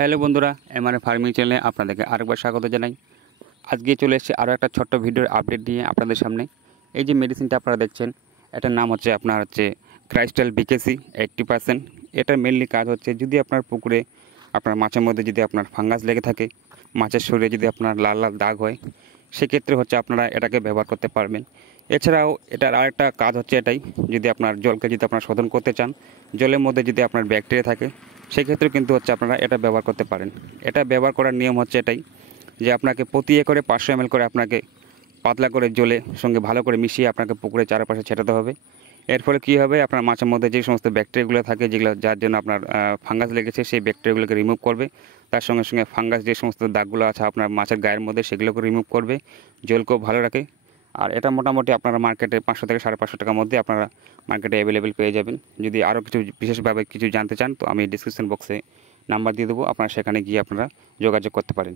Hello বন্ধুরা, MRA farming চ্যানেলে আপনাদেরকে আরেকবার স্বাগত জানাই। আজকে চলে এসেছি আরও একটা ছোট্ট ভিডিওর আপডেট নিয়ে আপনাদের সামনে। এই যে মেডিসিনটা আপনারা দেখছেন, এটার নাম হচ্ছে আপনার ক্রাইস্টাল বিকেসি 80%। এটার মেনলি কাজ হচ্ছে, যদি আপনার পুকুরে আপনার মাছের মধ্যে যদি আপনার ফাঙ্গাস লেগে থাকে, মাছের শরীরে যদি আপনার লাল লাল দাগ হয়, সেক্ষেত্রে হচ্ছে আপনারা এটাকে ব্যবহার করতে পারবেন। এছাড়াও এটার আরেকটা কাজ হচ্ছে এটাই, যদি আপনার জলকে যদি আপনার শোধন করতে চান, জলের মধ্যে যদি আপনার ব্যাকটেরিয়া থাকে, সেক্ষেত্রে কিন্তু হচ্ছে আপনারা এটা ব্যবহার করতে পারেন। এটা ব্যবহার করার নিয়ম হচ্ছে এটাই, যে আপনাকে প্রতি একরে 500 ml করে আপনাকে পাতলা করে জলের সঙ্গে ভালো করে মিশিয়ে আপনাকে পুকুরের চারপাশে ছেটাতে হবে। এর ফলে কী হবে, আপনার মাছের মধ্যে যে সমস্ত ব্যাকটেরিয়াগুলো থাকে, যেগুলো যার জন্য আপনার ফাঙ্গাস লেগেছে, সেই ব্যাকটেরিয়াগুলোকে রিমুভ করবে। তার সঙ্গে সঙ্গে ফাঙ্গাস যে সমস্ত দাগগুলো আছে আপনার মাছের গায়ের মধ্যে, সেগুলোকে রিমুভ করবে, জলকেও ভালো রাখে। আর এটা মোটামুটি আপনারা মার্কেটে 500 থেকে 550 টাকার মধ্যে আপনারা মার্কেটে অ্যাভেলেবেল পেয়ে যাবেন। যদি আরও কিছু বিশেষভাবে কিছু জানতে চান, তো আমি ডিসক্রিপশন বক্সে নাম্বার দিয়ে দেবো, আপনারা সেখানে গিয়ে আপনারা যোগাযোগ করতে পারেন।